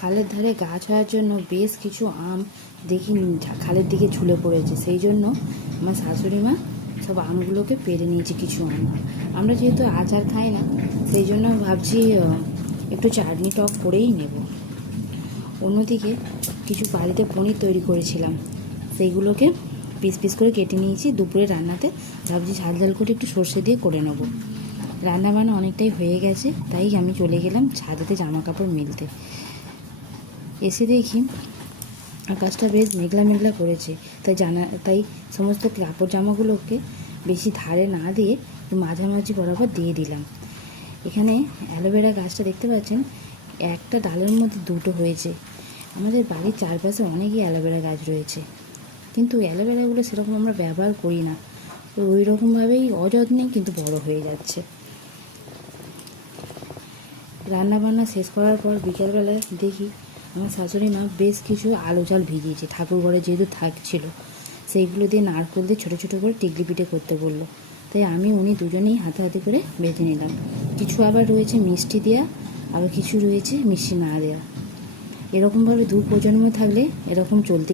খালের ধারে গাছ হওয়ার জন্য বেশ কিছু আম দেখি খালের দিকে ঝুলে পড়েছে। সেই জন্য আমার শাশুড়ি মা সব আমগুলোকে পেড়ে নিয়েছে কিছু আম। আমরা যেহেতু আচার খাই না, সেই জন্য ভাবছি একটু চাটনি টক করেই নেব। অন্যদিকে কিছু বাড়িতে পনির তৈরি করেছিলাম, সেইগুলোকে পিস পিস করে কেটে নিয়েছি। দুপুরে রান্নাতে ভাবছি ঝাল ঝাল করে একটু সর্ষে দিয়ে করে নেব। রান্নাবান্না অনেকটাই হয়ে গেছে, তাই আমি চলে গেলাম ছাদেতে জামা কাপড় মেলতে। এসে দেখি আকাশটা বেশ মেঘলা মেঘলা করেছে, তাই সমস্ত কাপড় জামাগুলোকে বেশি ধারে না দিয়ে মাঝামাঝি বরাবর দিয়ে দিলাম। এখানে অ্যালোভেরা গাছটা দেখতে পাচ্ছেন, একটা ডালের মধ্যে দুটো হয়েছে। আমাদের বাড়ির চারপাশে অনেকই অ্যালোভেরা গাছ রয়েছে, কিন্তু অ্যালোভেরাগুলো সেরকম আমরা ব্যবহার করি না, তো ওই রকমভাবেই অযত্নে কিন্তু বড় হয়ে যাচ্ছে। রান্নাবান্না শেষ করার পর বিকেলবেলা দেখি আমার শাশুড়ি মা বেশ কিছু আলু চাল ভিজিয়েছে, ঠাকুর ঘরে যেহেতু থাকছিল, সেইগুলো দিয়ে নারকেল দিয়ে ছোটো ছোটো করে টিকলি পিঠে করতে বললো। তাই আমি উনি দুজনেই হাতে হাতে করে বেঁধে নিলাম। কিছু আবার রয়েছে মিষ্টি দেওয়া, আবার কিছু রয়েছে মিষ্টি না দেওয়া। এরকমভাবে দু প্রজন্ম থাকলে এরকম চলতে